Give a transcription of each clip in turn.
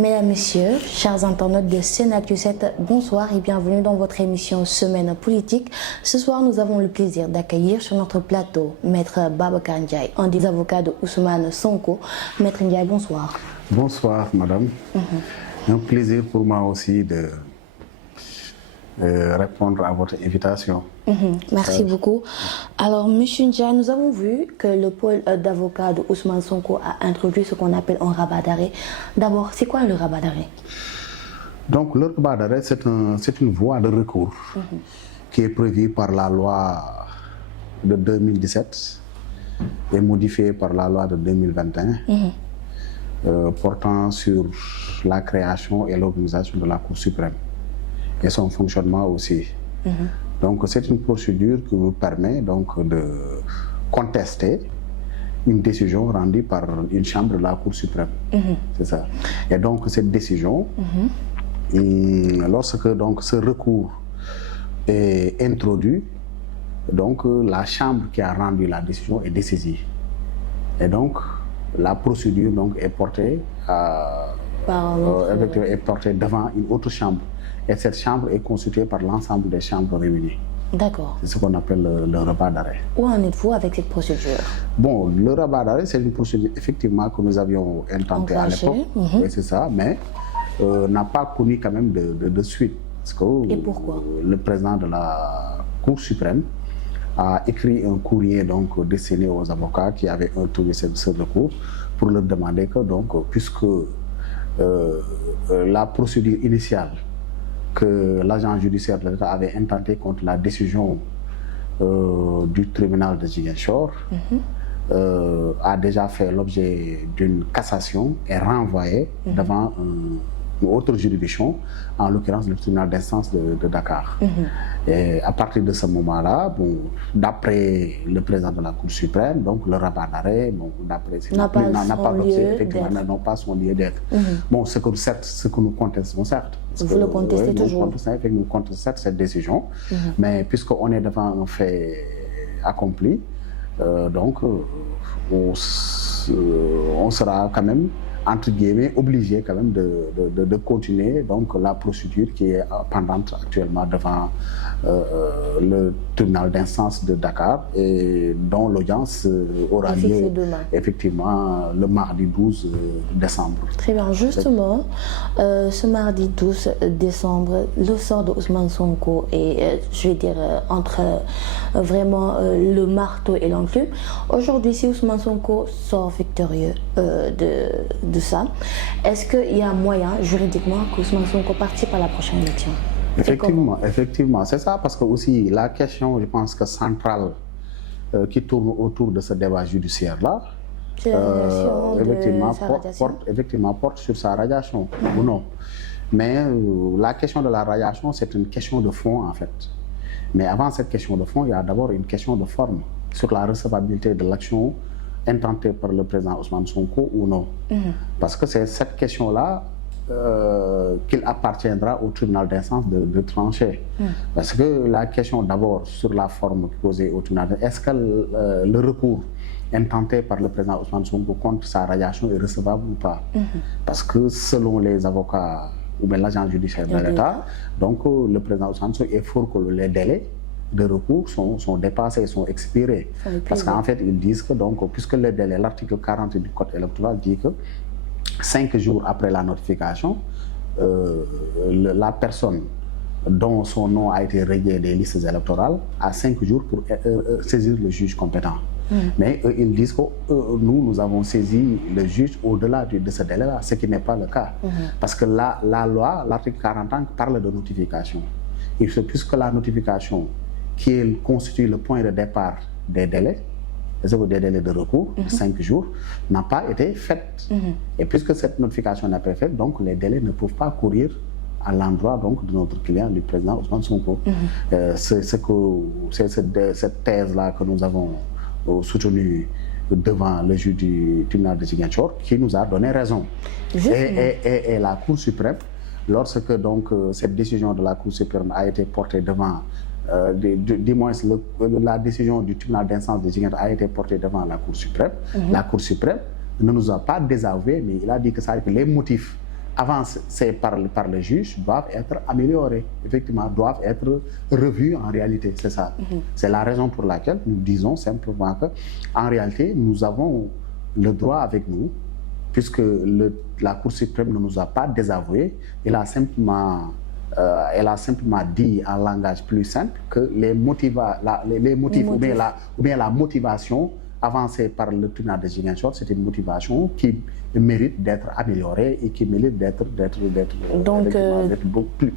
Mesdames, Messieurs, chers internautes de Senactu 7, bonsoir et bienvenue dans votre émission Semaine politique. Ce soir, nous avons le plaisir d'accueillir sur notre plateau Maître Babacar Ndiaye, un des avocats de Ousmane Sonko. Maître Ndiaye, bonsoir. Bonsoir, madame. Un plaisir pour moi aussi de répondre à votre invitation. Merci beaucoup. Alors, Monsieur Ndiaye, nous avons vu que le pôle d'avocats de Ousmane Sonko a introduit ce qu'on appelle un rabat d'arrêt. D'abord, c'est quoi le rabat d'arrêt? Donc, le rabat d'arrêt, c'est une voie de recours qui est prévue par la loi de 2017 et modifiée par la loi de 2021 portant sur la création et l'organisation de la Cour suprême et son fonctionnement aussi. Donc, c'est une procédure qui vous permet donc de contester une décision rendue par une chambre de la Cour suprême. C'est ça. Et donc, cette décision, lorsque donc, ce recours est introduit, donc la chambre qui a rendu la décision est dessaisie. Et donc, la procédure donc, est portée devant une autre chambre. Et cette chambre est constituée par l'ensemble des chambres réunies. D'accord. C'est ce qu'on appelle le rabat d'arrêt. Où en êtes-vous avec cette procédure? Bon, le rabat d'arrêt, c'est une procédure effectivement que nous avions intentée à l'époque. C'est ça, mais n'a pas connu quand même de suite. Parce que, et pourquoi? Le président de la Cour suprême a écrit un courrier donc, destiné aux avocats qui avaient introduit ce recours pour leur demander que, donc, puisque la procédure initiale que l'agent judiciaire de l'État avait intenté contre la décision du tribunal de Ziguinchor a déjà fait l'objet d'une cassation et renvoyé devant une autre juridiction, en l'occurrence le tribunal d'instance de Dakar. Et à partir de ce moment-là, bon, d'après le président de la Cour suprême, donc le rabat d'arrêt, bon, n'a pas son lieu d'être. Bon, ce que nous contestons certes. Vous le contestez toujours? Nous contestons cette décision, mais puisqu'on est devant un fait accompli, donc on sera quand même entre guillemets obligé quand même de continuer donc la procédure qui est pendante actuellement devant le tribunal d'instance de Dakar et dont l'audience aura lieu effectivement le mardi 12 décembre. Très bien, justement, ce mardi 12 décembre, le sort de Ousmane Sonko est, je vais dire, entre vraiment le marteau et l'enclume. Aujourd'hui, si Ousmane Sonko sort victorieux de ça, est-ce qu'il y a moyen juridiquement que Ousmane Sonko participe à la prochaine élection? Effectivement, c'est ça, parce que aussi la question, je pense que centrale qui tourne autour de ce débat judiciaire-là, porte sur sa radiation ou non. Mais la question de la radiation, c'est une question de fond en fait. Mais avant cette question de fond, il y a d'abord une question de forme sur la recevabilité de l'action intentée par le président Ousmane Sonko ou non. Parce que c'est cette question-là qu'il appartiendra au tribunal d'instance de trancher. Parce que la question d'abord sur la forme posée au tribunal, est-ce que le recours intenté par le président Ousmane Sonko contre sa radiation est recevable ou pas? Parce que selon les avocats ou bien l'agent judiciaire de l'État, donc le président Ousmane Sonko est fort que les délais de recours sont dépassés, sont expirés. Parce qu'en fait, ils disent que, donc, puisque le délai, l'article 40 du Code électoral dit que 5 jours après la notification, la personne dont son nom a été rayé des listes électorales a 5 jours pour saisir le juge compétent. Mais ils disent que nous avons saisi le juge au-delà de ce délai-là, ce qui n'est pas le cas. Parce que la loi, l'article 40 parle de notification. Et puisque la notification qui constitue le point de départ des délais, des délais de recours, 5 jours, n'a pas été faite. Et puisque cette notification n'a pas été faite, donc les délais ne peuvent pas courir à l'endroit donc de notre client, du président Ousmane Sonko. C'est cette thèse-là que nous avons soutenue devant le juge du tribunal de Ziguinchor qui nous a donné raison. Et la Cour suprême, lorsque donc cette décision de la Cour suprême a été portée devant du moins la décision du tribunal d'instance de Ziguinchor a été portée devant la Cour suprême. La Cour suprême ne nous a pas désavoué, mais il a dit que les motifs avancées par le juge doivent être améliorées, effectivement, doivent être revues en réalité, c'est ça. C'est la raison pour laquelle nous disons simplement que, en réalité, nous avons le droit avec nous, puisque la Cour suprême ne nous a pas désavoués, elle a simplement dit en langage plus simple que les motifs ou bien la motivation avancée par le tribunal de Ziguinchor, c'est une motivation qui mérite d'être améliorée et qui mérite d'être beaucoup plus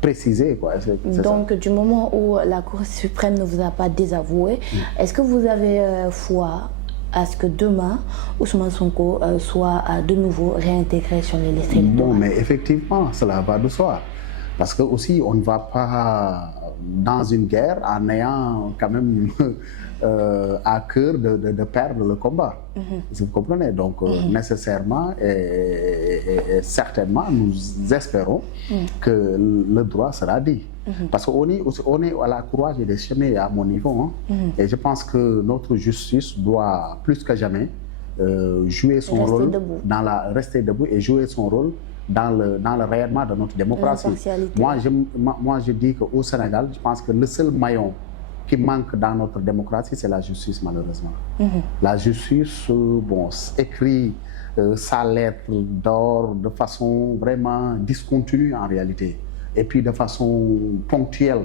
précisée, quoi. Donc, du moment où la Cour suprême ne vous a pas désavoué, est-ce que vous avez foi à ce que demain, Ousmane Sonko soit de nouveau réintégré sur les listes électorales? Bon, mais effectivement, cela va de soi. Parce que aussi, on ne va pas dans une guerre en ayant quand même à cœur de perdre le combat. Vous comprenez? Donc, nécessairement et certainement, nous espérons que le droit sera dit. Parce qu'on est à la courage des chemins à mon niveau. Et je pense que notre justice doit, plus que jamais, jouer son rôle, rester debout et jouer son rôle dans le rayonnement de notre démocratie. Moi, je dis qu'au Sénégal, je pense que le seul maillon qui manque dans notre démocratie, c'est la justice, malheureusement. La justice, écrit sa lettre d'or de façon vraiment discontinue en réalité. Et puis de façon ponctuelle.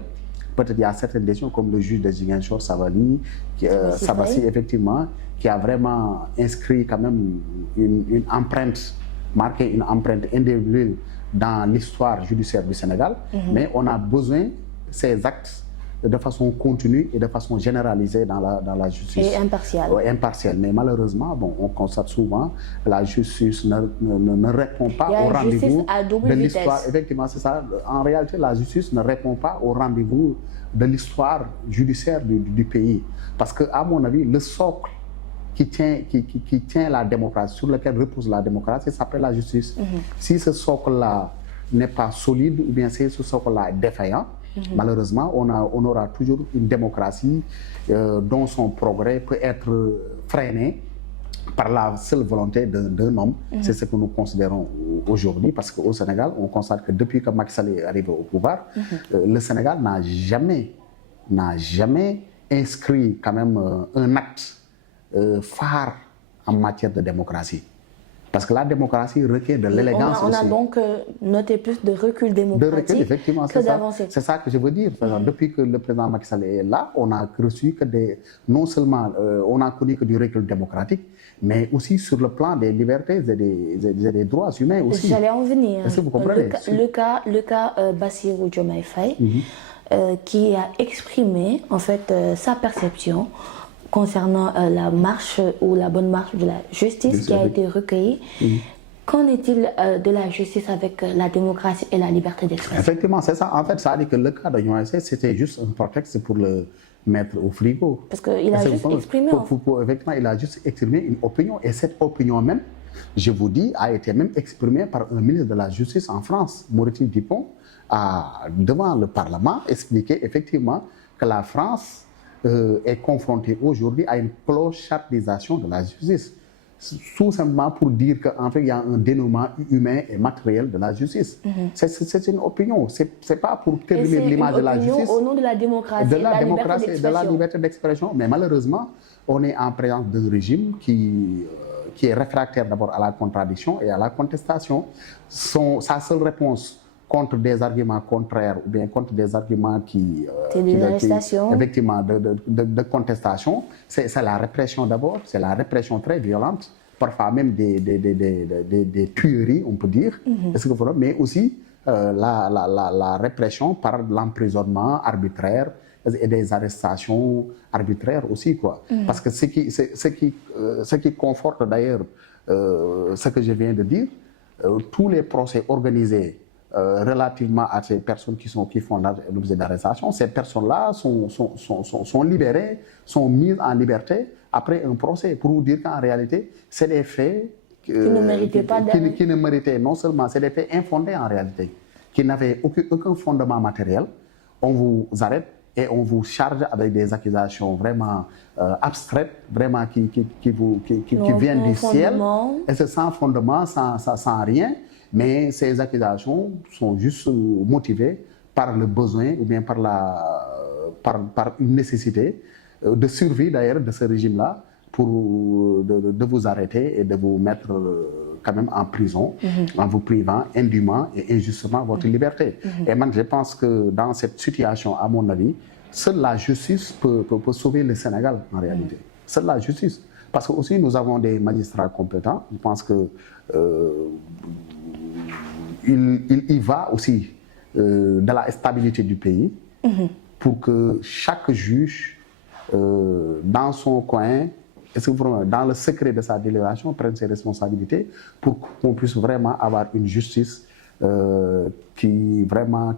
Peut-être il y a certaines décisions comme le juge de Ziguinchor, Sabassi, effectivement, qui a vraiment inscrit quand même une empreinte, marqué une empreinte indélébile dans l'histoire judiciaire du Sénégal. Mais on a besoin de ces actes de façon continue et de façon généralisée dans la justice. Et impartiale. Impartiale. Mais malheureusement, on constate souvent que la justice ne répond pas au rendez-vous de l'histoire. Effectivement, c'est ça. En réalité, la justice ne répond pas au rendez-vous de l'histoire judiciaire du pays. Parce qu'à mon avis, le socle qui tient la démocratie, sur lequel repose la démocratie, s'appelle la justice. Si ce socle-là n'est pas solide, ou bien si ce socle-là est défaillant, malheureusement, on aura toujours une démocratie dont son progrès peut être freiné par la seule volonté d'un homme. C'est ce que nous considérons aujourd'hui, parce qu'au Sénégal, on constate que depuis que Macky Sall est arrivé au pouvoir, le Sénégal n'a jamais inscrit quand même un acte phare en matière de démocratie. Parce que la démocratie requiert de l'élégance aussi. On a donc noté plus de recul démocratique effectivement, que d'avancée. C'est ça que je veux dire. Depuis que le président Macky Sall est là, on a reçu que non seulement on a connu que du recul démocratique, mais aussi sur le plan des libertés et des droits humains aussi. J'allais en venir. Est-ce que vous comprenez? Le cas Bassirou Diomaye Faye, qui a exprimé en fait sa perception concernant la marche ou la bonne marche de la justice qui a été recueillie. Qu'en est-il de la justice avec la démocratie et la liberté d'expression? Effectivement, c'est ça. En fait, ça veut dire que le cas de Diomaye Faye, c'était juste un prétexte pour le mettre au frigo. Parce qu'il a juste exprimé. Effectivement, il a juste exprimé une opinion. Et cette opinion même, je vous dis, a été même exprimée par un ministre de la Justice en France, Maurice Dupont, a, devant le Parlement, expliqué effectivement que la France est confronté aujourd'hui à une clochardisation de la justice. Tout simplement pour dire qu'en fait, il y a un dénouement humain et matériel de la justice. C'est une opinion. C'est pas pour terminer l'image de la justice. Au nom de la démocratie, de la liberté d'expression. Mais malheureusement, on est en présence d'un régime qui est réfractaire d'abord à la contradiction et à la contestation. Sa seule réponse contre des arguments contraires ou bien contre des arguments effectivement de contestation, c'est la répression d'abord, c'est la répression très violente, parfois même des tueries, on peut dire, mais aussi la répression par l'emprisonnement arbitraire et des arrestations arbitraires aussi, quoi. Parce que ce qui conforte d'ailleurs ce que je viens de dire, tous les procès organisés relativement à ces personnes qui font l'objet d'arrestation, ces personnes-là sont libérées, sont mises en liberté après un procès, pour vous dire qu'en réalité, c'est des faits qui ne méritaient non seulement, c'est des faits infondés en réalité, qui n'avaient aucun fondement matériel. On vous arrête et on vous charge avec des accusations vraiment abstraites, vraiment qui viennent du ciel, et c'est sans fondement, sans rien. Mais ces accusations sont juste motivées par le besoin ou bien par une nécessité de survie d'ailleurs de ce régime-là pour de vous arrêter et de vous mettre quand même en prison en vous privant indûment et injustement votre liberté. Et moi, je pense que dans cette situation, à mon avis, seule la justice peut sauver le Sénégal en réalité. Seule la justice. Parce que aussi nous avons des magistrats compétents. Je pense que il y va aussi de la stabilité du pays pour que chaque juge dans son coin, dans le secret de sa délibération, prenne ses responsabilités pour qu'on puisse vraiment avoir une justice qui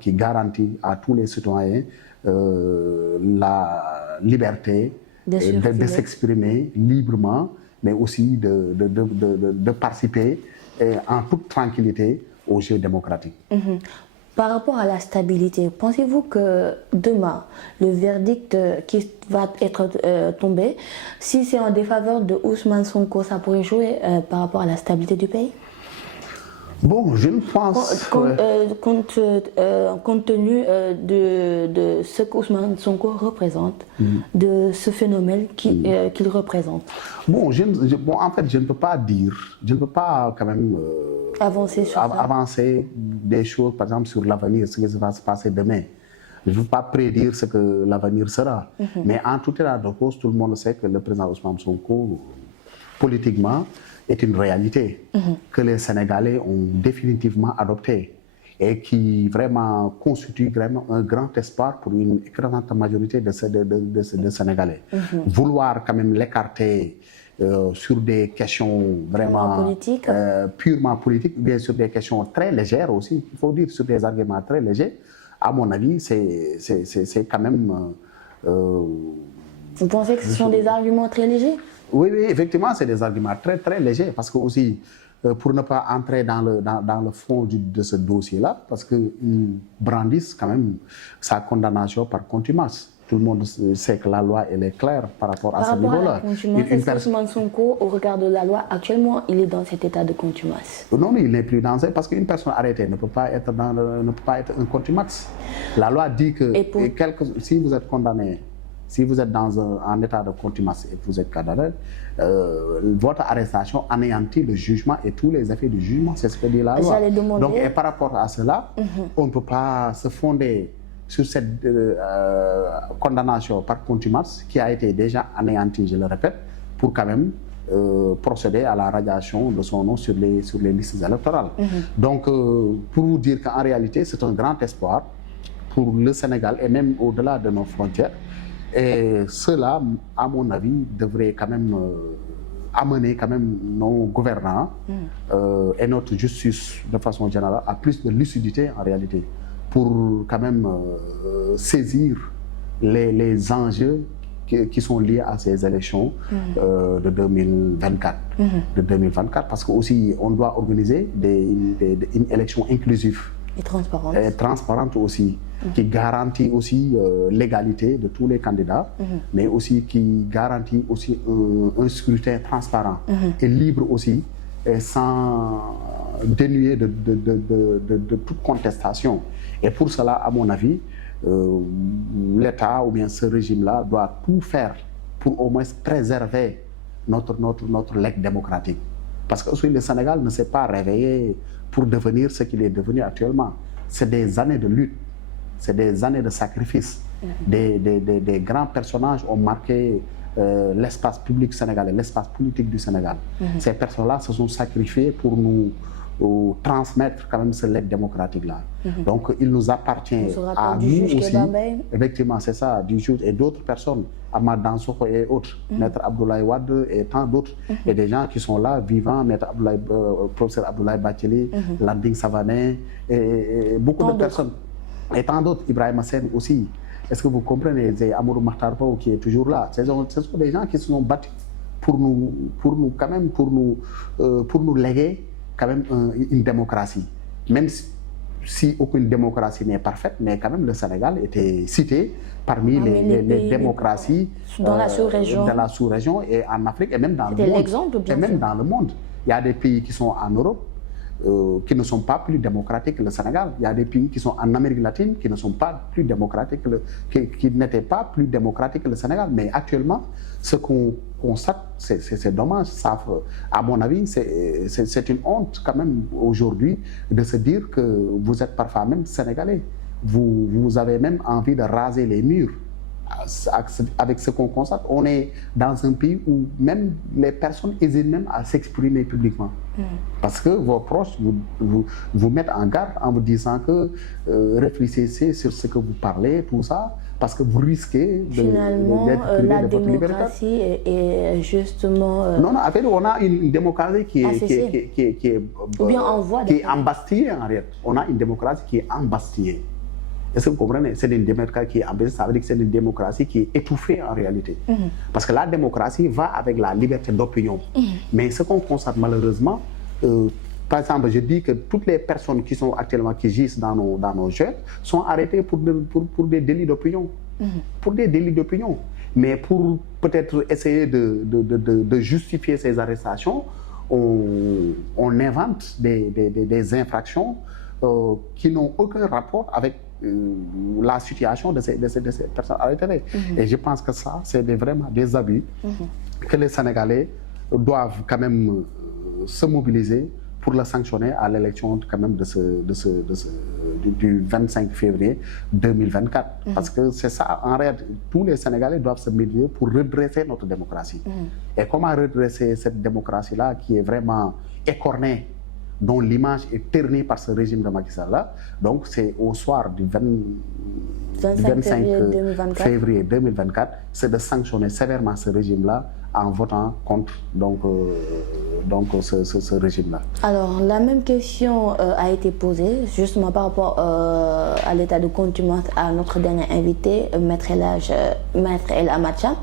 garantit à tous les citoyens la liberté de s'exprimer librement, mais aussi de participer en toute tranquillité au jeu démocratique. Par rapport à la stabilité, pensez-vous que demain, le verdict qui va être tombé, si c'est en défaveur de Ousmane Sonko, ça pourrait jouer par rapport à la stabilité du pays? Bon, je ne pense... Compte tenu de ce qu'Ousmane Sonko représente, de ce phénomène qu'il représente. Bon, en fait, je ne peux pas dire, je ne peux pas quand même avancer des choses, par exemple, sur l'avenir, ce qui va se passer demain. Je ne veux pas prédire ce que l'avenir sera. Mais en tout état de cause, tout le monde sait que le président Ousmane Sonko, politiquement, est une réalité que les Sénégalais ont définitivement adoptée et qui vraiment constitue vraiment un grand espoir pour une écrasante majorité de Sénégalais. Vouloir quand même l'écarter sur des questions vraiment purement politiques, ou bien sur des questions très légères aussi, il faut dire sur des arguments très légers, à mon avis, c'est quand même... Vous pensez que ce sont des arguments très légers? Oui, effectivement, c'est des arguments très, très légers, parce que aussi, pour ne pas entrer dans le fond de ce dossier-là, parce qu'ils brandissent quand même sa condamnation par contumace. Tout le monde sait que la loi, elle est claire par rapport à ce niveau-là. Ousmane Sonko, au regard de la loi, actuellement, il est dans cet état de contumace. Non, mais il n'est plus dans ça, parce qu'une personne arrêtée ne peut pas être un contumace. La loi dit que si vous êtes condamné, si vous êtes dans un état de contumace et que vous êtes condamné, votre arrestation anéantit le jugement et tous les effets du jugement, c'est ce que dit la loi. Donc, et par rapport à cela, on ne peut pas se fonder sur cette condamnation par contumace qui a été déjà anéantie, je le répète, pour quand même procéder à la radiation de son nom sur les listes électorales. Donc, pour vous dire qu'en réalité, c'est un grand espoir pour le Sénégal et même au-delà de nos frontières. Et cela, à mon avis, devrait quand même amener quand même nos gouvernants et notre justice de façon générale à plus de lucidité en réalité, pour quand même saisir les enjeux qui sont liés à ces élections de 2024. De 2024, parce qu'aussi on doit organiser une élection inclusive. Et transparente aussi, qui garantit aussi l'égalité de tous les candidats, mais aussi qui garantit aussi un scrutin transparent et libre aussi, et sans dénuer de toute contestation. Et pour cela, à mon avis, l'État ou bien ce régime-là doit tout faire pour au moins préserver notre legs démocratique. Parce que aussi, le Sénégal ne s'est pas réveillé pour devenir ce qu'il est devenu actuellement. C'est des années de lutte, c'est des années de sacrifice. Des grands personnages ont marqué l'espace public sénégalais, l'espace politique du Sénégal. Ces personnes-là se sont sacrifiées pour nous transmettre quand même ce legs démocratique-là. Donc il nous appartient à nous aussi, effectivement c'est ça, du juge et d'autres personnes, Ahmad Dansokho et autres, Maître Abdoulaye Wade et tant d'autres, et des gens qui sont là, vivants, Maître professeur Abdoulaye Bathily, Landing Savané, et beaucoup de personnes, et tant d'autres, Ibrahim Sen aussi. Est-ce que vous comprenez, c'est Amadou Mahtar Mbow qui est toujours là. Ce sont des gens qui se sont battus pour nous léguer quand même une démocratie. Même si aucune démocratie n'est parfaite, mais quand même le Sénégal était cité parmi les démocraties dans la sous-région et en Afrique et même dans le monde. Et même dans le monde. Il y a des pays qui sont en Europe qui ne sont pas plus démocratiques que le Sénégal. Il y a des pays qui sont en Amérique latine qui ne sont pas plus démocratiques qui n'étaient pas plus démocratiques que le Sénégal. Mais actuellement, ce qu'on constate, c'est dommage. Ça, à mon avis, c'est une honte quand même aujourd'hui de se dire que vous êtes parfois même sénégalais. Vous avez même envie de raser les murs. Avec ce qu'on constate, on est dans un pays où même les personnes hésitent même à s'exprimer publiquement. Parce que vos proches vous mettent en garde en vous disant que réfléchissez sur ce que vous parlez, tout ça, parce que vous risquez finalement, d'être privé la de votre liberté. démocratie est justement... Non, en fait, on a une démocratie qui est ou bien en voie qui est embastillée en réalité. On a une démocratie qui est embastillée. Est-ce que vous comprenez? C'est une démocratie qui est embastillée, ça veut dire que c'est une démocratie qui est étouffée en réalité. Parce que la démocratie va avec la liberté d'opinion. Mais ce qu'on constate malheureusement, par exemple, je dis que toutes les personnes qui sont actuellement, qui gisent dans nos jeunes, sont arrêtées pour des délits d'opinion. Pour des délits d'opinion. Mais pour peut-être essayer de justifier ces arrestations, on invente des infractions qui n'ont aucun rapport avec la situation de ces personnes arrêtées. Et je pense que ça, c'est vraiment des abus que les Sénégalais doivent quand même se mobiliser pour le sanctionner à l'élection quand même du 25 février 2024. Parce que c'est ça, en réalité, tous les Sénégalais doivent se mobiliser pour redresser notre démocratie. Et comment redresser cette démocratie-là qui est vraiment écornée, dont l'image est ternie par ce régime de Macky Sall-là. Donc c'est au soir du 25 février 2024, c'est de sanctionner sévèrement ce régime-là en votant contre ce régime-là. Alors, la même question a été posée justement par rapport à l'état de contumace à notre dernier invité, Maître El Amatcha.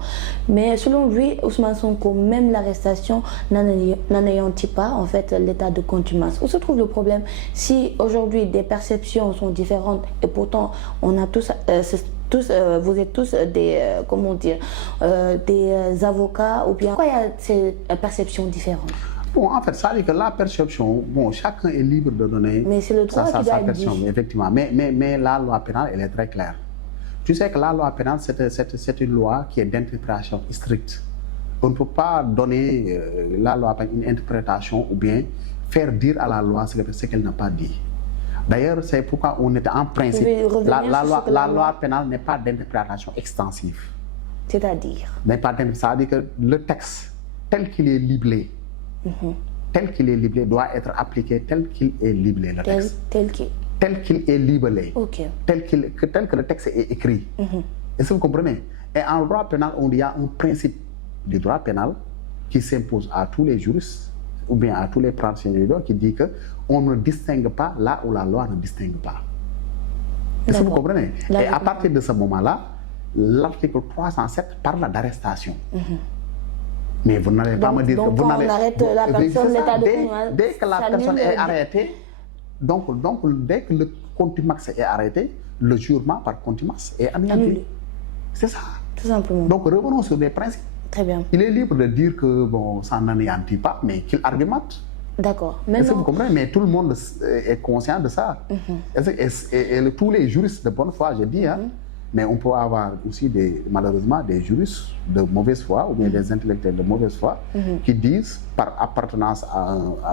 Mais selon lui, Ousmane Sonko, même l'arrestation n'anéantit pas en fait l'état de contumace. Où se trouve le problème? Si aujourd'hui des perceptions sont différentes et pourtant on a tous vous êtes tous des, comment dire, des avocats ou bien pourquoi il y a ces perceptions différentes? Bon, en fait, ça veut dire que la perception, bon, chacun est libre de donner sa perception, effectivement. Mais la loi pénale, elle est très claire. Tu sais que la loi pénale, c'est une loi qui est d'interprétation stricte. On ne peut pas donner la loi pénale une interprétation ou bien faire dire à la loi ce qu'elle n'a pas dit. D'ailleurs, c'est pourquoi on est en principe. La loi pénale n'est pas d'interprétation extensive. C'est-à-dire? C'est-à-dire que le texte, tel qu'il est liblé, doit être appliqué tel qu'il est liblé, le texte. Tel qu'il est libellé. Tel que le texte est écrit. Est-ce que vous comprenez? Et en droit pénal, il y a un principe du droit pénal qui s'impose à tous les juristes ou bien à tous les praticiens du droit qui dit qu'on ne distingue pas là où la loi ne distingue pas. Est-ce que vous comprenez? Et à partir de ce moment-là, l'article 307 parle d'arrestation. Mais vous n'allez pas me dire que vous n'allez... Dès que la personne est arrêtée, donc dès que le contumace est arrêté, le jurement par contumace est annulé. C'est ça. Tout simplement. Donc revenons sur les principes. Très bien. Il est libre de dire que bon, ça n'anéantit pas, mais qu'il argumente. D'accord. Est-ce que vous comprenez? Mais tout le monde est conscient de ça. Et tous les juristes de bonne foi, je dis, mais on peut avoir aussi malheureusement des juristes de mauvaise foi ou bien des intellectuels de mauvaise foi qui disent, par appartenance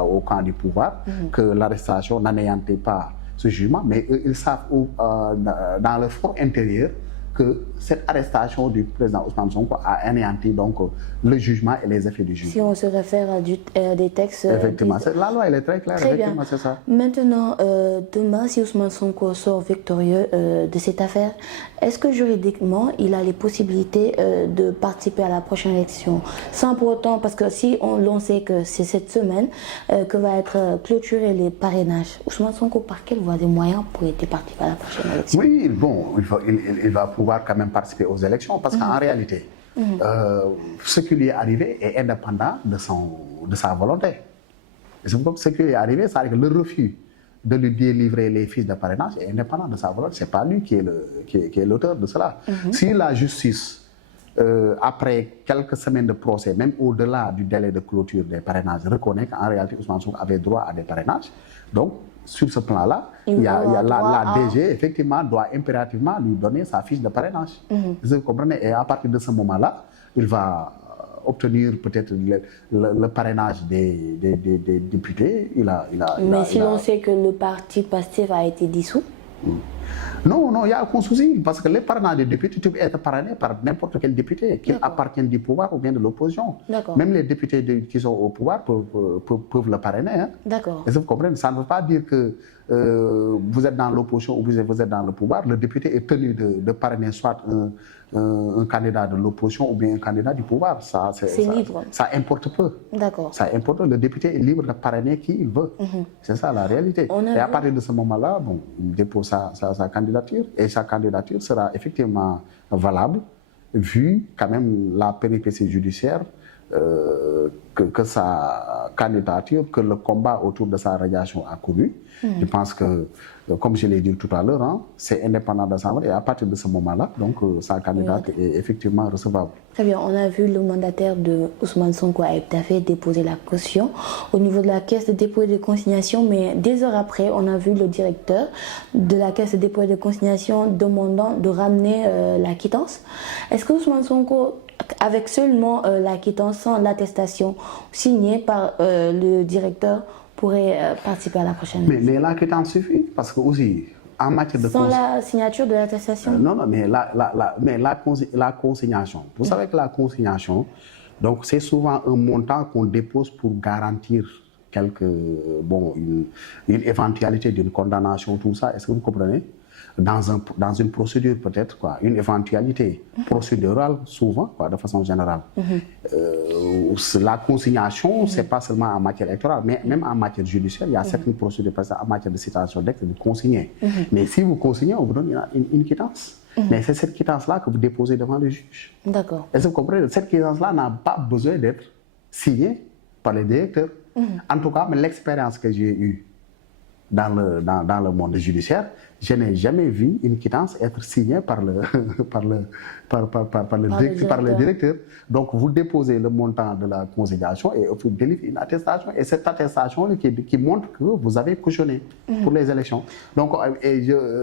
au camp du pouvoir, que l'arrestation n'anéantit pas ce jugement, mais ils savent dans le fond intérieur que cette arrestation du président Ousmane Sonko a anéanti donc le jugement et les effets du jugement. Si on se réfère à des textes... Effectivement, la loi elle est très claire. Très effectivement, c'est ça. Maintenant, demain, si Ousmane Sonko sort victorieux de cette affaire, est-ce que juridiquement, il a les possibilités de participer à la prochaine élection? Sans pour autant, parce que si l'on sait que c'est cette semaine que va être clôturé les parrainages, Ousmane Sonko, par quelle voie des moyens pourrait-il participer à la prochaine élection? Oui, bon, il va pouvoir quand même participer aux élections parce qu'en réalité, ce qui lui est arrivé est indépendant de sa volonté. Et ce qui lui est arrivé, c'est-à-dire que le refus de lui délivrer les fiches de parrainage est indépendant de sa volonté. Ce n'est pas lui qui est l'auteur de cela. Si la justice après quelques semaines de procès, même au-delà du délai de clôture des parrainages, reconnaît qu'en réalité Ousmane Sonko avait droit à des parrainages. Donc, sur ce plan-là, la DG, effectivement, doit impérativement lui donner sa fiche de parrainage. Vous comprenez? Et à partir de ce moment-là, il va obtenir peut-être le parrainage des députés. Mais si l'on sait que le parti PASTEF a été dissous? Non, il n'y a aucun souci, parce que les parrainages des députés, tu peux être parrainé par n'importe quel député, qu'il appartienne du pouvoir ou bien de l'opposition. Même les députés qui sont au pouvoir peuvent le parrainer. Hein. D'accord. Et vous comprenez, ça ne veut pas dire que vous êtes dans l'opposition ou vous êtes dans le pouvoir. Le député est tenu de parrainer soit un candidat de l'opposition ou bien un candidat du pouvoir. C'est libre. Ça importe peu. D'accord. Ça importe. Le député est libre de parrainer qui il veut. C'est ça la réalité. Et à partir de ce moment-là, bon, il dépose sa candidature et sa candidature sera effectivement valable vu quand même la péripétie judiciaire que sa candidature, que le combat autour de sa radiation a couru. Je pense que, comme je l'ai dit tout à l'heure, hein, c'est indépendant de ça. Et à partir de ce moment-là, donc sa candidature est effectivement recevable. Très bien, on a vu le mandataire de Ousmane Sonko a tout à fait déposé la caution au niveau de la caisse de dépôt et de consignation, mais des heures après, on a vu le directeur de la caisse de dépôt et de consignation demandant de ramener la quittance. Est-ce que Ousmane Sonko, avec seulement la quittance, sans l'attestation signée par le directeur, pourrait participer à la prochaine? Mais la quittance suffit, parce que aussi, en matière de... Sans la signature de l'attestation? Non, mais la consignation. Vous savez que la consignation, donc c'est souvent un montant qu'on dépose pour garantir une éventualité d'une condamnation, tout ça. Est-ce que vous comprenez? Dans une procédure peut-être, une éventualité procédurale souvent, de façon générale. La consignation, c'est pas seulement en matière électorale, mais même en matière judiciaire, il y a certaines procédures, par exemple en matière de citation d'acte, de consigner. Mais si vous consignez, on vous donne une quittance. Mais c'est cette quittance-là que vous déposez devant le juge. D'accord. Est-ce que vous comprenez? Cette quittance-là n'a pas besoin d'être signée par le directeur. En tout cas, mais l'expérience que j'ai eue dans le monde judiciaire, je n'ai jamais vu une quittance être signée par le directeur. Donc, vous déposez le montant de la consignation et vous délivrez une attestation. Et cette attestation qui montre que vous avez cautionné pour les élections. Donc,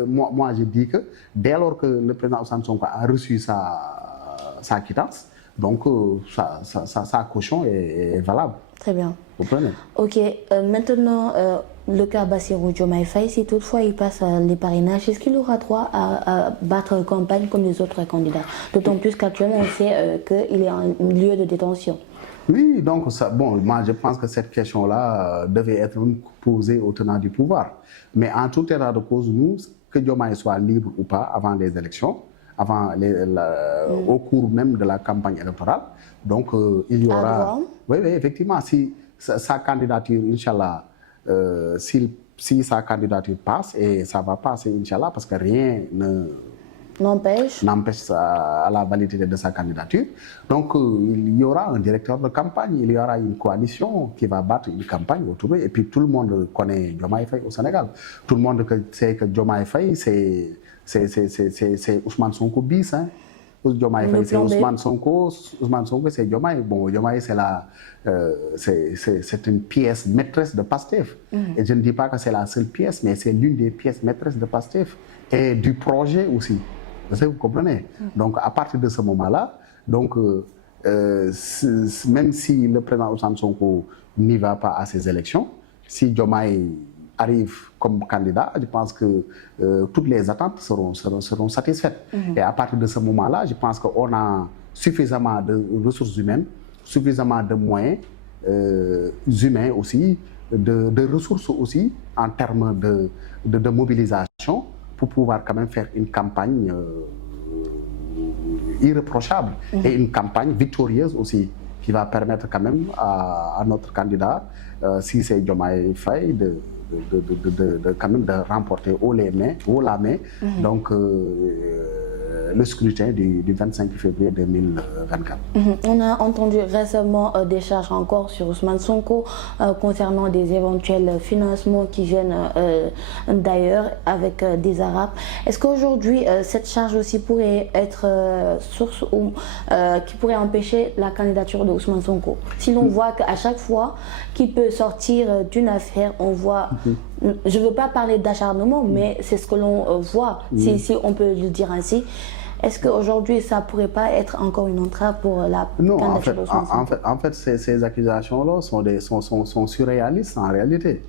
moi, je dis que dès lors que le président Ousmane Sonko a reçu sa quittance, donc sa caution est valable. Très bien. Vous comprenez? Ok, maintenant, le cas Bassirou Diomaye Faye, si toutefois il passe les parrainages, est-ce qu'il aura droit à battre campagne comme les autres candidats? D'autant plus qu'actuellement, on sait qu'il est en lieu de détention. Oui, donc, moi je pense que cette question-là devait être posée aux tenants du pouvoir. Mais en tout état de cause, nous, que Diomaye soit libre ou pas avant les élections, au cours même de la campagne électorale, donc il y aura... Oui, effectivement, si sa candidature, Inch'Allah, si sa candidature passe, et ça va passer, Inch'Allah, parce que rien n'empêche à la validité de sa candidature. Donc, il y aura un directeur de campagne, il y aura une coalition qui va battre une campagne autour d'eux. Et puis, tout le monde connaît Diomaye Faye au Sénégal. Tout le monde sait que Diomaye Faye, c'est Ousmane Sonko bis. Hein. Diomaye Faye, c'est Ousmane Sonko. Ousmane Sonko, c'est Diomaye. Bon, Diomaye, c'est une pièce maîtresse de PASTEF. Et je ne dis pas que c'est la seule pièce, mais c'est l'une des pièces maîtresses de PASTEF. Et du projet aussi. Vous comprenez? Donc, à partir de ce moment-là, donc, même si le président Ousmane Sonko n'y va pas à ces élections, si Diomaye arrive comme candidat, je pense que toutes les attentes seront satisfaites. Et à partir de ce moment-là, je pense qu'on a suffisamment de ressources humaines, suffisamment de moyens humains aussi, de ressources aussi, en termes de mobilisation, pour pouvoir quand même faire une campagne irréprochable et une campagne victorieuse aussi, qui va permettre quand même à notre candidat, si c'est Diomaye Faye, quand même de remporter haut la main, donc le scrutin du 25 février 2024. On a entendu récemment des charges encore sur Ousmane Sonko concernant des éventuels financements qui viennent d'ailleurs avec des Arabes. Est-ce qu'aujourd'hui cette charge aussi pourrait être source ou qui pourrait empêcher la candidature de Ousmane Sonko? Si l'on voit qu'à chaque fois qu'il peut sortir d'une affaire, on voit, je ne veux pas parler d'acharnement, mais c'est ce que l'on voit, si on peut le dire ainsi. Est-ce qu'aujourd'hui, ça ne pourrait pas être encore une entrave pour la candidature d'Ousmane Sonko? En fait, ces accusations-là sont surréalistes en réalité.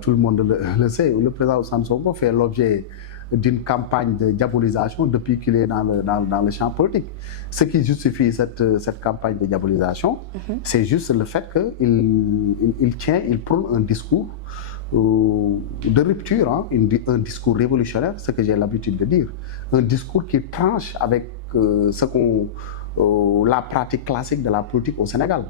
Tout le monde le sait. Le président Ousmane Sonko fait l'objet d'une campagne de diabolisation depuis qu'il est dans le champ politique. Ce qui justifie cette campagne de diabolisation, c'est juste le fait qu'il prône un discours de rupture, hein, un discours révolutionnaire, ce que j'ai l'habitude de dire. Un discours qui tranche avec la pratique classique de la politique au Sénégal.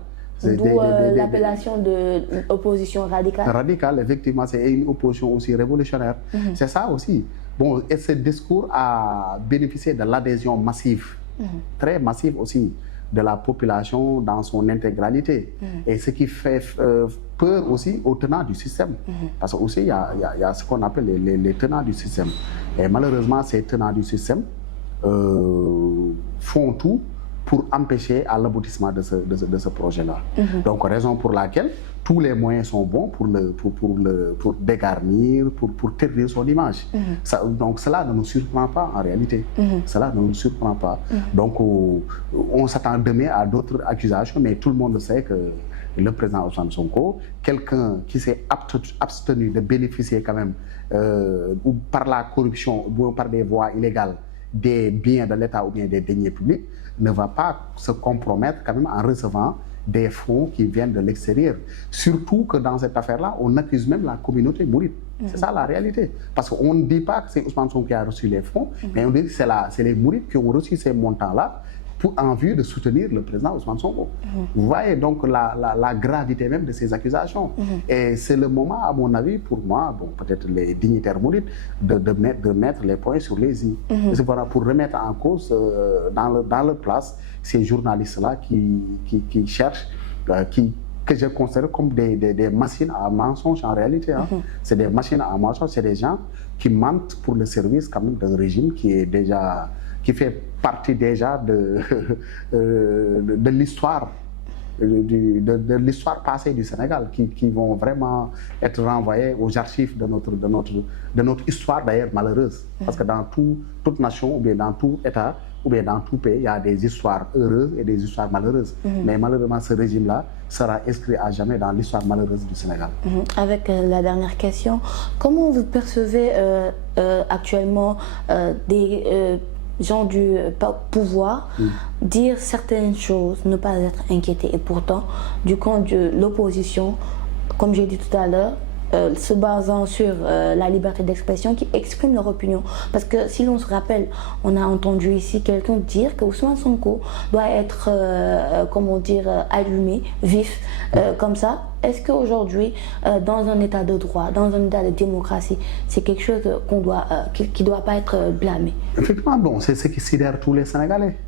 D'où l'appellation d'opposition radicale. Radicale, effectivement, c'est une opposition aussi révolutionnaire. C'est ça aussi. Bon, et ce discours a bénéficié de l'adhésion massive, très massive aussi, de la population dans son intégralité. Et ce qui fait peur aussi aux tenants du système. Parce que aussi, il y a ce qu'on appelle les tenants du système. Et malheureusement, ces tenants du système font tout pour empêcher à l'aboutissement de ce projet-là. Donc, raison pour laquelle tous les moyens sont bons pour dégarnir, pour terrir son image. Donc, cela ne nous surprend pas en réalité. Cela ne nous surprend pas. Donc, on s'attend demain à d'autres accusations, mais tout le monde sait que le président Ousmane Sonko, quelqu'un qui s'est abstenu de bénéficier quand même, ou par la corruption, ou par des voies illégales, des biens de l'État ou bien des deniers publics, ne va pas se compromettre quand même en recevant des fonds qui viennent de l'extérieur. Surtout que dans cette affaire-là, on accuse même la communauté mouride. C'est ça la réalité. Parce qu'on ne dit pas que c'est Ousmane Sonko qui a reçu les fonds, mais on dit que c'est les mourides qui ont reçu ces montants-là en vue de soutenir le président Ousmane Sonko. Vous voyez donc la gravité même de ces accusations. Et c'est le moment, à mon avis, pour moi, bon, peut-être les dignitaires mourides, de mettre les points sur les i. Voilà, pour remettre en cause dans leur place ces journalistes-là qui cherchent, que je considère comme des machines à mensonges en réalité. Hein. C'est des machines à mensonges, c'est des gens qui mentent pour le service quand même d'un régime qui fait partie déjà de l'histoire de l'histoire passée du Sénégal, qui vont vraiment être renvoyés aux archives de notre histoire d'ailleurs malheureuse. Parce que dans toute nation, ou bien dans tout État, ou bien dans tout pays, il y a des histoires heureuses et des histoires malheureuses. Mais malheureusement, ce régime-là sera inscrit à jamais dans l'histoire malheureuse du Sénégal. Avec la dernière question, comment vous percevez actuellement des gens du pouvoir dire certaines choses, ne pas être inquiétés, et pourtant, du camp de l'opposition, comme j'ai dit tout à l'heure, se basant sur la liberté d'expression, qui expriment leur opinion. Parce que si l'on se rappelle, on a entendu ici quelqu'un dire que Ousmane Sonko doit être, comment dire, allumé, vif, comme ça. Est-ce qu'aujourd'hui, dans un état de droit, dans un état de démocratie, c'est quelque chose qui ne doit pas être blâmé? Effectivement, bon, c'est ce qui sidère tous les Sénégalais.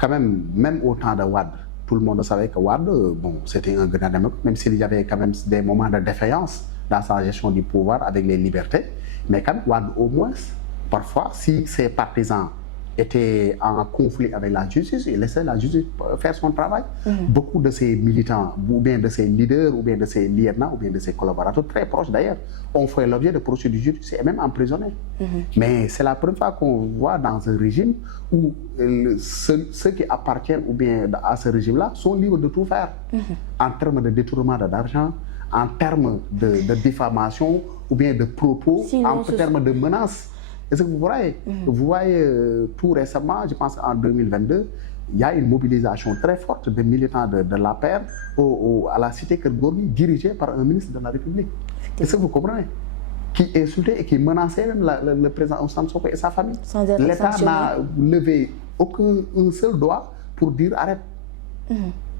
Quand même au temps de Wade, tout le monde savait que Wade, bon, c'était un grand démocrate, même s'il y avait quand même des moments de défaillance dans sa gestion du pouvoir avec les libertés. Mais quand Wade, au moins, parfois, si ses partisans étaient en conflit avec la justice, il laissait la justice faire son travail. Beaucoup de ses militants, ou bien de ses leaders, ou bien de ses lieutenants, ou bien de ses collaborateurs, très proches d'ailleurs, ont fait l'objet de procédures judiciaires et même emprisonnés. Mais c'est la première fois qu'on voit dans un régime où ceux qui appartiennent ou bien à ce régime-là sont libres de tout faire, en termes de détournement d'argent, en termes de diffamation, ou bien de propos, en termes de menaces. Est-ce que vous voyez, tout récemment, je pense en 2022, il y a une mobilisation très forte de militants de l'APR à la cité Keur-Gorgui, dirigée par un ministre de la République. Est-ce que vous comprenez? Qui insultait et qui menaçait même le président Ousmane Sonko et sa famille. L'État n'a levé aucun seul doigt pour dire arrête.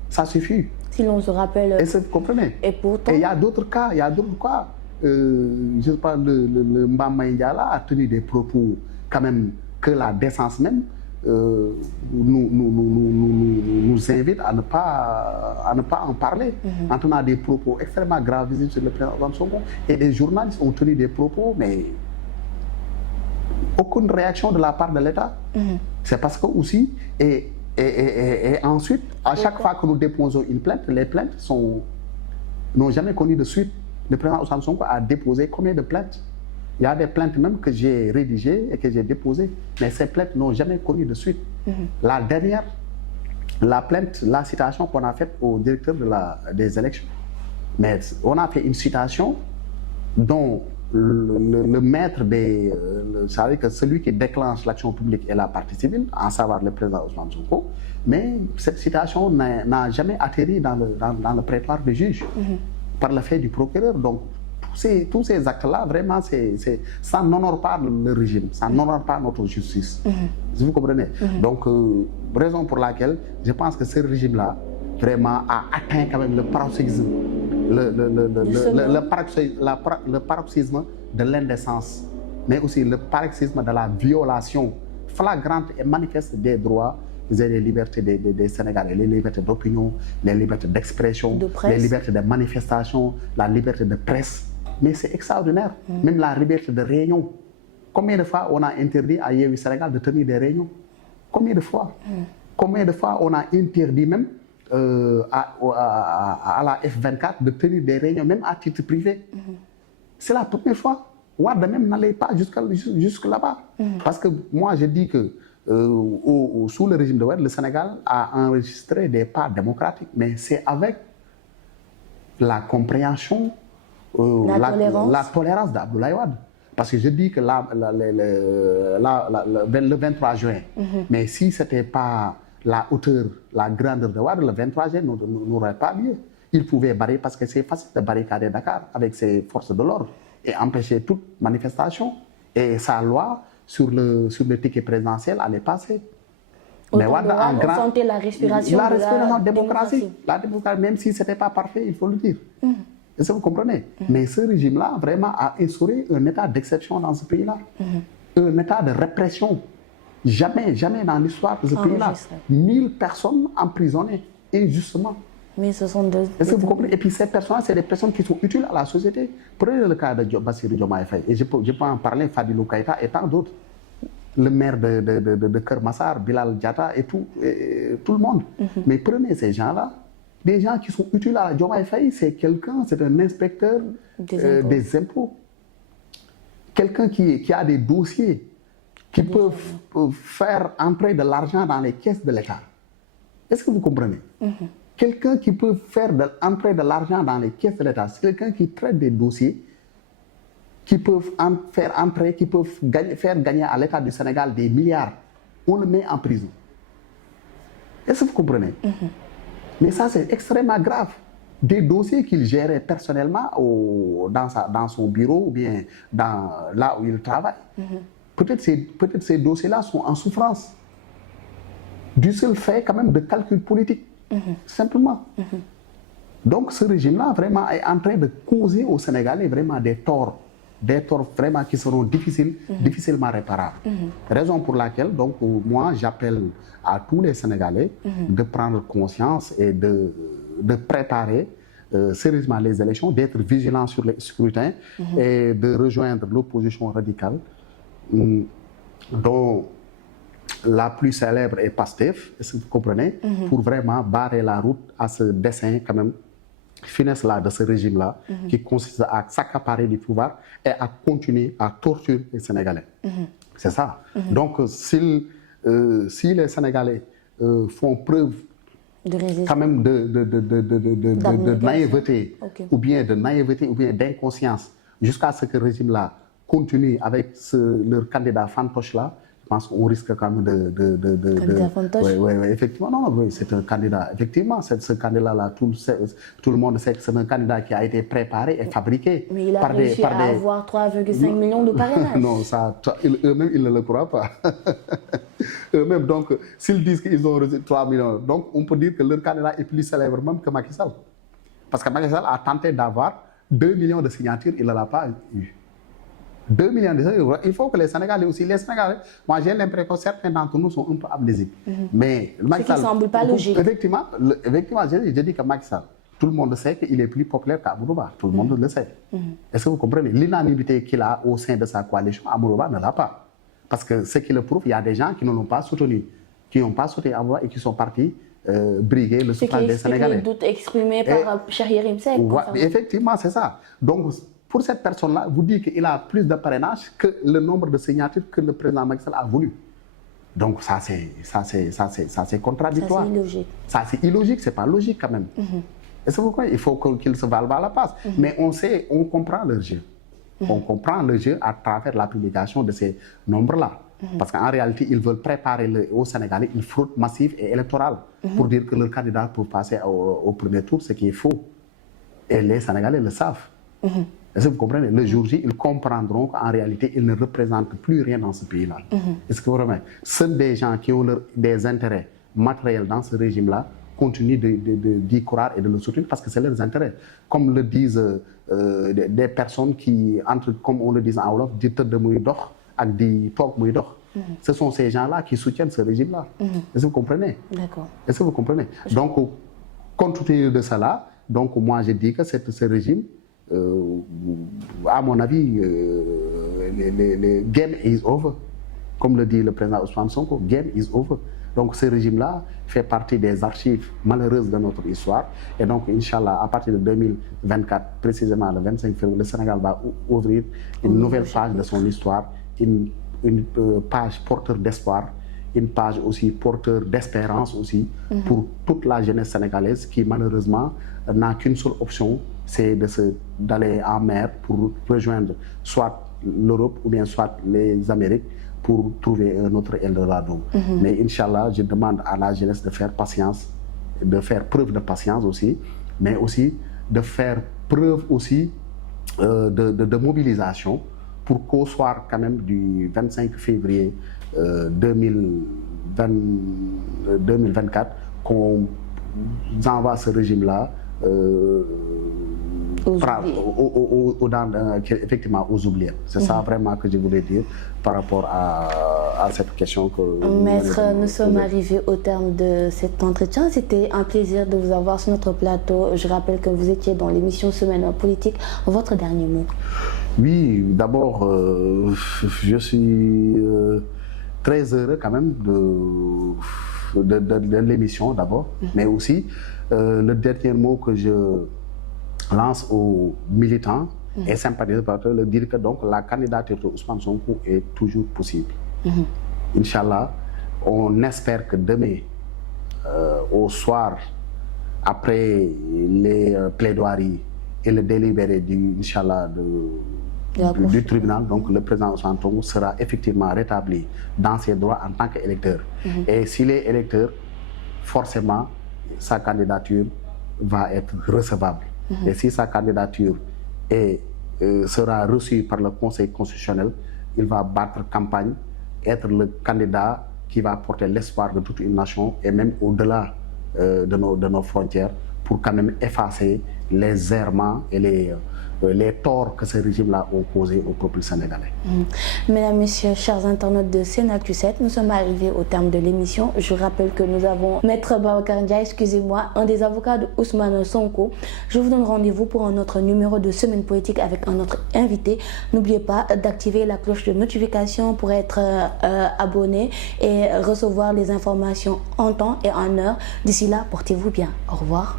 Ça suffit. Si l'on se rappelle. Est-ce que vous comprenez? Et pourtant. Et il y a d'autres cas, je sais pas, le Mbama Indiala a tenu des propos quand même que la décence même nous invite à ne pas en parler, en tenant des propos extrêmement graves sur le président Ousmane Sonko. Et des journalistes ont tenu des propos, mais aucune réaction de la part de l'État. C'est parce que aussi, et ensuite, à chaque fois que nous déposons une plainte, les plaintes n'ont jamais connu de suite. Le président Ousmane Sonko a déposé combien de plaintes? Il y a des plaintes même que j'ai rédigées et que j'ai déposées, mais ces plaintes n'ont jamais connu de suite. La dernière, la plainte, la citation qu'on a faite au directeur des élections. Mais on a fait une citation dont le maître c'est-à-dire que celui qui déclenche l'action publique est la partie civile, à savoir le président Ousmane Sonko, mais cette citation n'a jamais atterri dans le prétoire du juge par le fait du procureur. Donc, tous ces actes-là, vraiment, ça n'honore pas le régime, ça n'honore pas notre justice. Vous comprenez? Donc, raison pour laquelle je pense que ce régime-là, vraiment, a atteint quand même le paroxysme, le paroxysme de l'indécence, mais aussi le paroxysme de la violation flagrante et manifeste des droits et des libertés des Sénégalais, les libertés d'opinion, les libertés d'expression, les libertés de manifestation, la liberté de presse. Mais c'est extraordinaire. Même la liberté de réunion. Combien de fois on a interdit à Yewwi Sénégal de tenir des réunions? Combien de fois? Combien de fois on a interdit même à la F24 de tenir des réunions, même à titre privé? C'est la première fois. Wade même n'allait pas jusque là-bas. Parce que moi, je dis que sous le régime de Wade, le Sénégal a enregistré des pas démocratiques, mais c'est avec la compréhension, la tolérance d'Abdoulaye Wade. Parce que je dis que le 23 juin, mais si ce n'était pas la hauteur, la grandeur de Wade, le 23 juin n'aurait pas lieu. Il pouvait barrer, parce que c'est facile de barricader Dakar avec ses forces de l'ordre et empêcher toute manifestation. Et sa loi sur le ticket présidentiel allait passer. Mais Wade a sentait la respiration de la démocratie. La démocratie, même si ce n'était pas parfait, il faut le dire. Est-ce que vous comprenez? Mais ce régime-là, vraiment, a instauré un état d'exception dans ce pays-là. Un état de répression. Jamais dans l'histoire de ce pays-là. 1000 personnes emprisonnées, injustement. Mais ce sont deux... Est-ce que vous comprenez? Et puis ces personnes, c'est des personnes qui sont utiles à la société. Prenez le cas de Bassirou Diomaye Faye. Et je peux en parler, Fadilou Keïta et tant d'autres. Le maire de Keur Massar, Bilal Diatta et tout le monde. Mais prenez ces gens-là. Des gens qui sont utiles à Diomaye Faye, c'est un inspecteur des impôts. Quelqu'un qui a des dossiers qui peuvent faire entrer de l'argent dans les caisses de l'État. Est-ce que vous comprenez? Quelqu'un qui peut faire entrer de l'argent dans les caisses de l'État, c'est quelqu'un qui traite des dossiers qui peuvent faire entrer, qui peuvent faire gagner à l'État du Sénégal des milliards. On le met en prison. Est-ce que vous comprenez? Mais ça, c'est extrêmement grave. Des dossiers qu'il gérait personnellement dans son bureau ou bien là où il travaille. Peut-être ces dossiers-là sont en souffrance. Du seul fait quand même de calcul politique. Simplement. Donc ce régime-là vraiment est en train de causer aux Sénégalais vraiment des torts vraiment qui seront difficilement réparables. Raison pour laquelle donc moi j'appelle à tous les Sénégalais de prendre conscience et de préparer sérieusement les élections, d'être vigilants sur les scrutins et de rejoindre l'opposition radicale dont la plus célèbre est Pastef, est-ce que vous comprenez, pour vraiment barrer la route à ce dessein quand même finesse-là de ce régime-là qui consiste à s'accaparer du pouvoir et à continuer à torturer les Sénégalais. C'est ça. Donc si les Sénégalais font preuve quand même de naïveté, ou bien d'inconscience, jusqu'à ce que le régime-là continue avec leur candidat fantoche-là, je pense qu'on risque quand même Candidat fantoche? Oui, effectivement. Non, c'est un candidat. Effectivement, ce candidat-là, tout le monde sait que c'est un candidat qui a été préparé et fabriqué. Mais il a réussi à avoir 3,5 millions de parrainages. Non, eux-mêmes, ils ne le croient pas. Eux-mêmes, donc, s'ils disent qu'ils ont reçu 3 millions, donc on peut dire que leur candidat est plus célèbre même que Macky Sall. Parce que Macky Sall a tenté d'avoir 2 millions de signatures, il ne l'a pas eu. 2 millions de Sénégalais, il faut que les Sénégalais aussi, les Sénégalais, moi j'ai l'impression que certains d'entre nous sont un peu amnésiques. Mais Ce qui ne semble pas logique. Effectivement, je dis que Macky Sall, tout le monde sait qu'il est plus populaire qu'Amadou Ba. Tout le monde le sait. Est-ce que vous comprenez? L'unanimité qu'il a au sein de sa coalition, Amadou Ba ne l'a pas. Parce que ce qui le prouve, il y a des gens qui ne l'ont pas soutenu, qui n'ont pas soutenu Amadou Ba et qui sont partis briguer le suffrage des Sénégalais. C'est le doute exprimé par Cheikh Yérim Seck. Effectivement, c'est ça. Donc, pour cette personne-là, vous dites qu'il a plus de parrainage que le nombre de signatures que le président Macky Sall a voulu. Donc, ça, c'est contradictoire. Ça, c'est illogique. Ça, c'est illogique, c'est pas logique quand même. Est-ce que vous comprenez? Il faut qu'ils se valent à la passe. Mais on comprend leur jeu. On comprend le jeu à travers la publication de ces nombres-là. Parce qu'en réalité, ils veulent préparer aux Sénégalais une fraude massive et électorale pour dire que leurs candidats peuvent passer au premier tour, ce qui est faux. Et les Sénégalais le savent. Est-ce que vous comprenez? Le jour J, ils comprendront qu'en réalité, ils ne représentent plus rien dans ce pays-là. Est-ce que vous comprenez? Seuls des gens qui ont des intérêts matériels dans ce régime-là continuent d'y croire et de le soutenir parce que c'est leurs intérêts. Comme le disent des personnes qui, comme on le dit en Wolof, di tëdd muy dox ak di toog muy dox. Ce sont ces gens-là qui soutiennent ce régime-là. Est-ce que vous comprenez? D'accord. Est-ce que vous comprenez? Donc, compte tenu de cela, donc moi je dis que ce régime, à mon avis, le game is over. Comme le dit le président Ousmane Sonko, game is over. Donc ce régime-là fait partie des archives malheureuses de notre histoire. Et donc, Inch'Allah, à partir de 2024, précisément le 25 février, le Sénégal va ouvrir une nouvelle page de son histoire, une page porteur d'espoir, une page aussi porteur d'espérance aussi pour toute la jeunesse sénégalaise qui malheureusement n'a qu'une seule option, c'est d'aller en mer pour rejoindre soit l'Europe ou bien soit les Amériques pour trouver un autre Eldorado. Mais Inch'Allah, je demande à la jeunesse de faire patience, de faire preuve de patience aussi, mais aussi de faire preuve aussi de mobilisation pour qu'au soir quand même du 25 février 2024, qu'on envoie ce régime-là effectivement aux oubliés. C'est ça vraiment que je voulais dire par rapport à cette question que... Maître, nous sommes arrivés au terme de cet entretien. C'était un plaisir de vous avoir sur notre plateau. Je rappelle que vous étiez dans l'émission Semaine Politique. Votre dernier mot? Oui, d'abord, je suis très heureux quand même de l'émission d'abord, mais aussi le dernier mot que je lance aux militants et sympathisants, de dire que donc la candidature de Ousmane Sonko est toujours possible. Inch'Allah, on espère que demain, au soir, après les plaidoiries et le délibéré du tribunal, donc le président Ousmane Sonko sera effectivement rétabli dans ses droits en tant qu'électeur. Et s'il est électeur, forcément, sa candidature va être recevable. Et si sa candidature sera reçue par le Conseil constitutionnel, il va battre campagne, être le candidat qui va porter l'espoir de toute une nation et même au-delà de nos frontières pour quand même effacer les errements et les torts que ce régime-là ont causés au peuple sénégalais. Mesdames, Messieurs, chers internautes de Senactu 7, nous sommes arrivés au terme de l'émission. Je rappelle que nous avons Maître Babacar Ndiaye, excusez-moi, un des avocats de Ousmane Sonko. Je vous donne rendez-vous pour un autre numéro de Semaine Politique avec un autre invité. N'oubliez pas d'activer la cloche de notification pour être abonné et recevoir les informations en temps et en heure. D'ici là, portez-vous bien. Au revoir.